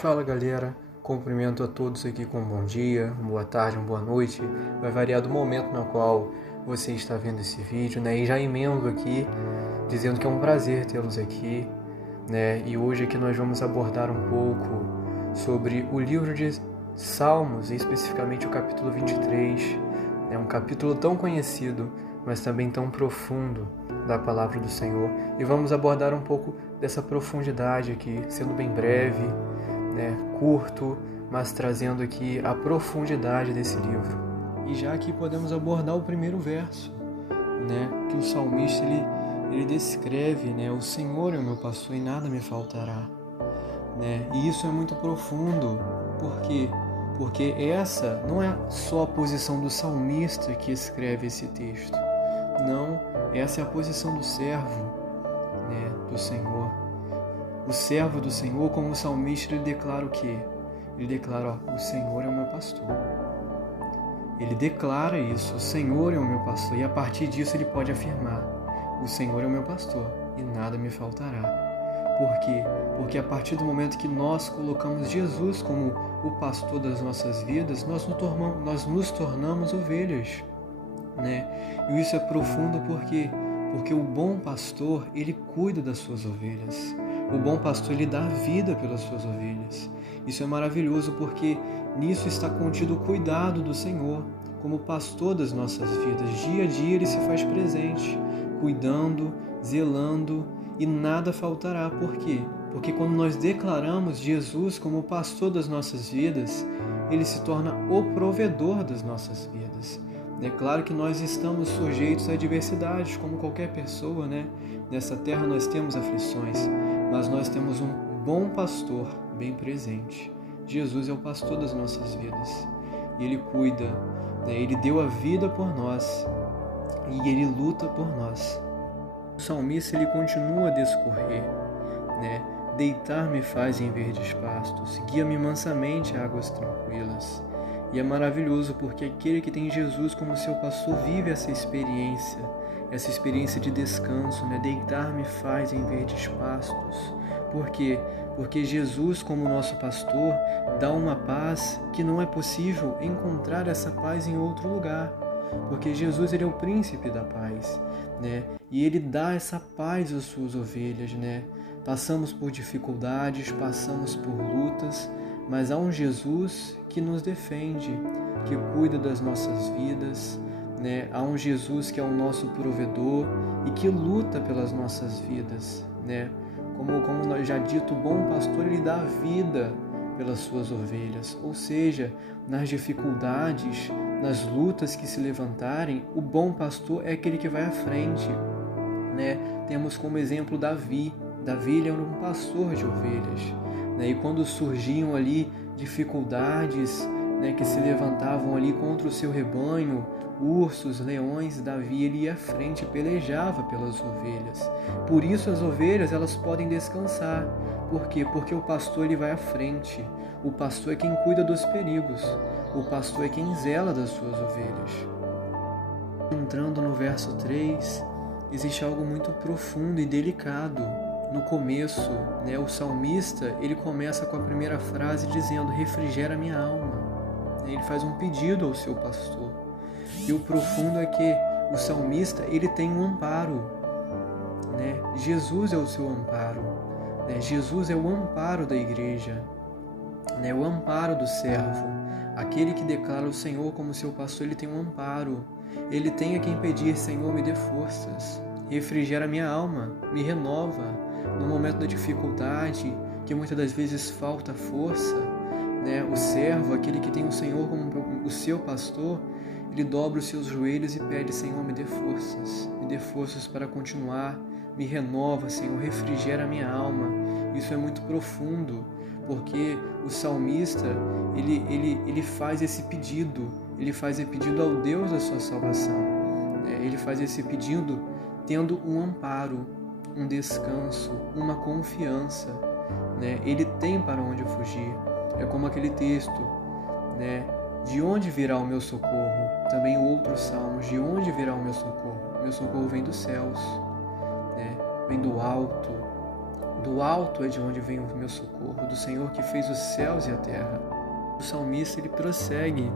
Fala galera, cumprimento a todos aqui com um bom dia, uma boa tarde, uma boa noite. Vai variar do momento no qual você está vendo esse vídeo, né? E já emendo aqui, dizendo que é um prazer tê-los aqui, né? E hoje aqui nós vamos abordar um pouco sobre o livro de Salmos, e especificamente o capítulo 23. É um capítulo tão conhecido, mas também tão profundo da palavra do Senhor. E vamos abordar um pouco dessa profundidade aqui, sendo bem breve, curto, mas trazendo aqui a profundidade desse livro. E já aqui podemos abordar o primeiro verso, que o salmista ele descreve, o Senhor é o meu pastor e nada me faltará. E isso é muito profundo. Por quê? Porque essa não é só a posição do salmista que escreve esse texto. Não, essa é a posição do servo, do Senhor. O servo do Senhor, como o salmista, ele declara o quê? Ele declara, o Senhor é o meu pastor. Ele declara isso, o Senhor é o meu pastor. E a partir disso ele pode afirmar, o Senhor é o meu pastor e nada me faltará. Por quê? Porque a partir do momento que nós colocamos Jesus como o pastor das nossas vidas, nós nos tornamos ovelhas. E isso é profundo porque o bom pastor, ele cuida das suas ovelhas. O bom pastor, ele dá vida pelas suas ovelhas. Isso é maravilhoso porque nisso está contido o cuidado do Senhor. Como pastor das nossas vidas, dia a dia ele se faz presente, cuidando, zelando, e nada faltará. Por quê? Porque quando nós declaramos Jesus como pastor das nossas vidas, ele se torna o provedor das nossas vidas. É claro que nós estamos sujeitos a adversidades, como qualquer pessoa, Nessa terra nós temos aflições, mas nós temos um bom pastor bem presente. Jesus é o pastor das nossas vidas. E ele cuida, ele deu a vida por nós e ele luta por nós. O salmista ele continua a discorrer, Deitar-me faz em verdes pastos, guia-me mansamente a águas tranquilas. E é maravilhoso porque aquele que tem Jesus como seu pastor vive essa experiência de descanso, Deitar-me faz em verdes pastos. Por quê? Porque Jesus, como nosso pastor, dá uma paz que não é possível encontrar essa paz em outro lugar. Porque Jesus ele é o príncipe da paz, E ele dá essa paz às suas ovelhas, Passamos por dificuldades, passamos por lutas, mas há um Jesus que nos defende, que cuida das nossas vidas, Há um Jesus que é o nosso provedor e que luta pelas nossas vidas, Como nós já dito, o bom pastor ele dá vida pelas suas ovelhas, ou seja, nas dificuldades, nas lutas que se levantarem, o bom pastor é aquele que vai à frente, Temos como exemplo Davi. Davi ele era um pastor de ovelhas, E quando surgiam ali dificuldades, que se levantavam ali contra o seu rebanho, ursos, leões, Davi ele ia à frente, pelejava pelas ovelhas. Por isso as ovelhas elas podem descansar. Por quê? Porque o pastor ele vai à frente. O pastor é quem cuida dos perigos. O pastor é quem zela das suas ovelhas. Entrando no verso 3, existe algo muito profundo e delicado. No começo, o salmista ele começa com a primeira frase dizendo, refrigera minha alma. Ele faz um pedido ao seu pastor. E o profundo é que o salmista ele tem um amparo. Jesus é o seu amparo. Jesus é o amparo da igreja. O amparo do servo. Aquele que declara o Senhor como seu pastor, ele tem um amparo. Ele tem a quem pedir, Senhor, me dê forças. Refrigera minha alma, me renova. No momento da dificuldade, que muitas das vezes falta força, o servo, aquele que tem o Senhor como o seu pastor, ele dobra os seus joelhos e pede, Senhor, me dê forças para continuar, me renova, Senhor, refrigera a minha alma. Isso é muito profundo, porque o salmista, ele faz esse pedido ao Deus da sua salvação, ele faz esse pedido tendo um amparo, um descanso, uma confiança, Ele tem para onde fugir. É como aquele texto, de onde virá o meu socorro? Também outros salmos, de onde virá o meu socorro? Meu socorro vem dos céus, vem do alto. Do alto é de onde vem o meu socorro, do Senhor que fez os céus e a terra. O salmista ele prossegue,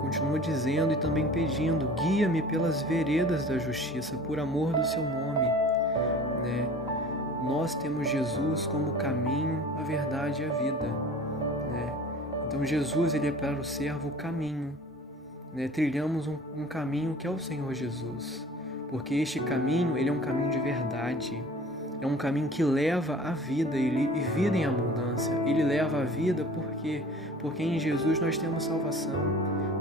continua dizendo e também pedindo: guia-me pelas veredas da justiça, por amor do seu nome. Nós temos Jesus como o caminho, a verdade e a vida. Então Jesus ele é para o servo o caminho. Trilhamos um caminho que é o Senhor Jesus, porque este caminho ele é um caminho de verdade. É um caminho que leva à vida e vida em abundância. Ele leva à vida porque em Jesus nós temos salvação,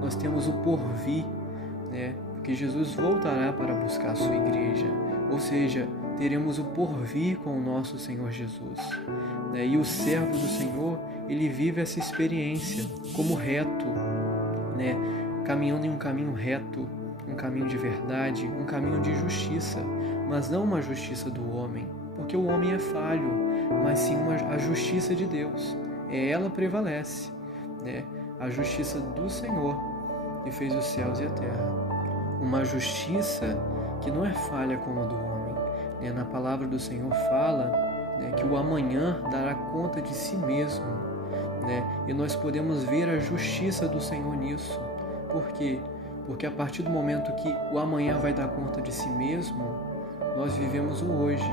nós temos o porvir, porque Jesus voltará para buscar a sua igreja, ou seja, teremos o porvir com o nosso Senhor Jesus. E o servo do Senhor, ele vive essa experiência como reto, caminhando em um caminho reto, um caminho de verdade, um caminho de justiça, mas não uma justiça do homem, porque o homem é falho, mas sim a justiça de Deus. Ela prevalece, a justiça do Senhor, que fez os céus e a terra. Uma justiça que não é falha como a do homem. Na palavra do Senhor fala que o amanhã dará conta de si mesmo. E nós podemos ver a justiça do Senhor nisso. Por quê? Porque a partir do momento que o amanhã vai dar conta de si mesmo, nós vivemos o hoje.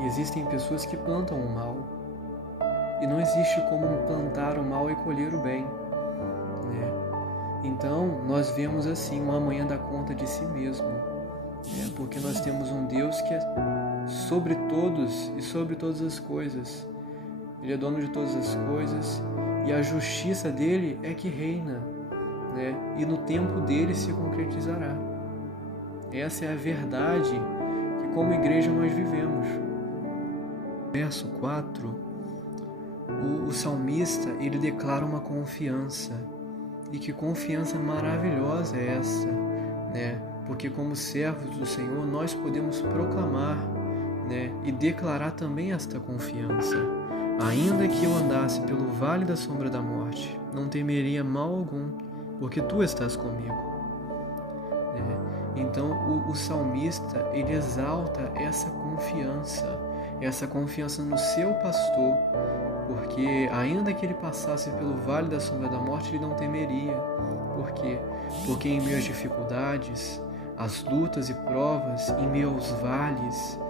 E existem pessoas que plantam o mal. E não existe como plantar o mal e colher o bem. Então, nós vemos assim, o amanhã dá conta de si mesmo. Porque nós temos um Deus que é sobre todos e sobre todas as coisas. Ele é dono de todas as coisas e a justiça dele é que reina, e no tempo dele se concretizará. Essa é a verdade que como igreja nós vivemos. Verso 4, o salmista ele declara uma confiança. E que confiança maravilhosa é essa, Porque como servos do Senhor nós podemos proclamar, e declarar também esta confiança. Ainda que eu andasse pelo vale da sombra da morte, não temeria mal algum, porque tu estás comigo. Então o salmista ele exalta essa confiança no seu pastor, porque ainda que ele passasse pelo vale da sombra da morte, ele não temeria. Por quê? Porque em meio às dificuldades, as lutas e provas, em meio aos vales,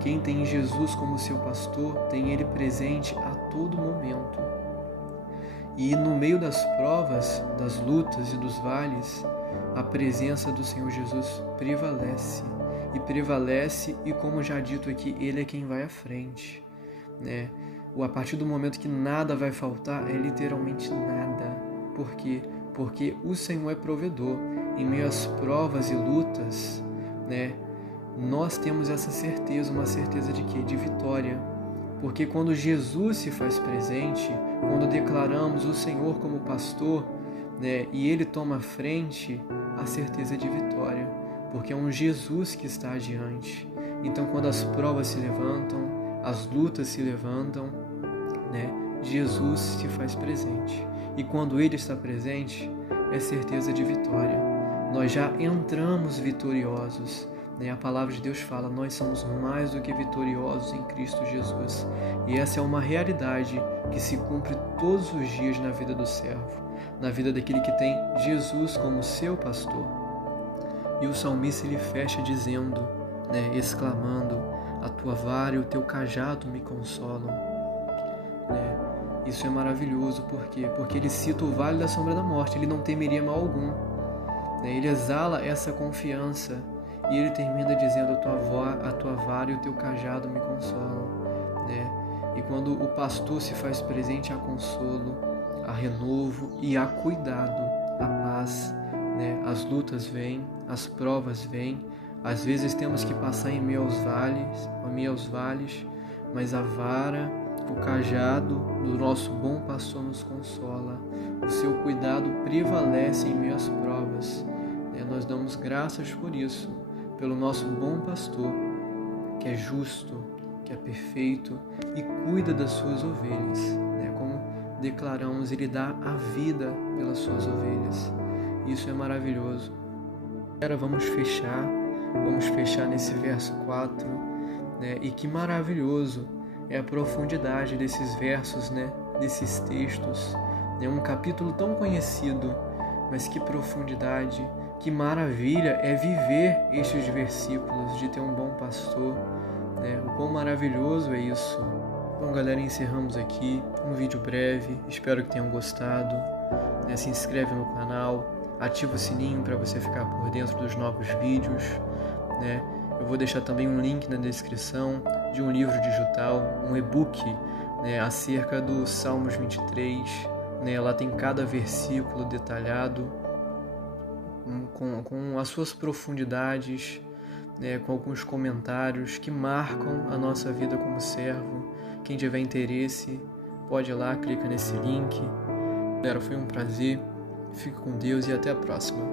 quem tem Jesus como seu pastor, tem ele presente a todo momento. E no meio das provas, das lutas e dos vales, a presença do Senhor Jesus prevalece. E como já dito aqui, ele é quem vai à frente. A partir do momento que nada vai faltar, é literalmente nada. Por quê? Porque o Senhor é provedor. Em meio às provas e lutas, nós temos essa certeza, uma certeza de quê? De vitória. Porque quando Jesus se faz presente, quando declaramos o Senhor como pastor, e Ele toma a frente, a certeza de vitória. Porque é um Jesus que está adiante. Então quando as provas se levantam, as lutas se levantam, Jesus se faz presente. E quando Ele está presente, é certeza de vitória. Nós já entramos vitoriosos. A palavra de Deus fala, nós somos mais do que vitoriosos em Cristo Jesus. E essa é uma realidade que se cumpre todos os dias na vida do servo, na vida daquele que tem Jesus como seu pastor. E o salmista ele fecha dizendo, exclamando, a tua vara e o teu cajado me consolam. Isso é maravilhoso, por quê? Porque ele cita o vale da sombra da morte, ele não temeria mal algum. Ele exala essa confiança e ele termina dizendo, a tua vara e o teu cajado me consolam. E quando o pastor se faz presente, há consolo, há renovo e há cuidado, há paz. As lutas vêm, as provas vêm, às vezes temos que passar em meio aos vales, mas a vara, o cajado do nosso bom pastor nos consola. O seu cuidado prevalece em meio às provas. Nós damos graças por isso, pelo nosso bom pastor, que é justo, que é perfeito e cuida das suas ovelhas. Como declaramos, ele dá a vida pelas suas ovelhas. Isso é maravilhoso. Agora vamos fechar nesse verso 4, né? E que maravilhoso é a profundidade desses versos, né? Desses textos. É um capítulo tão conhecido, mas que profundidade, que maravilha é viver estes versículos de ter um bom pastor, né? O quão maravilhoso é isso. Bom, galera, encerramos aqui um vídeo breve, espero que tenham gostado, né? Se inscreve no canal, ativa o sininho para você ficar por dentro dos novos vídeos, né? Eu vou deixar também um link na descrição de um livro digital, um e-book, né, acerca do Salmos 23, né? Lá tem cada versículo detalhado, com as suas profundidades, né, com alguns comentários que marcam a nossa vida como servo. Quem tiver interesse, pode ir lá, clica nesse link. Galera, foi um prazer, fique com Deus e até a próxima.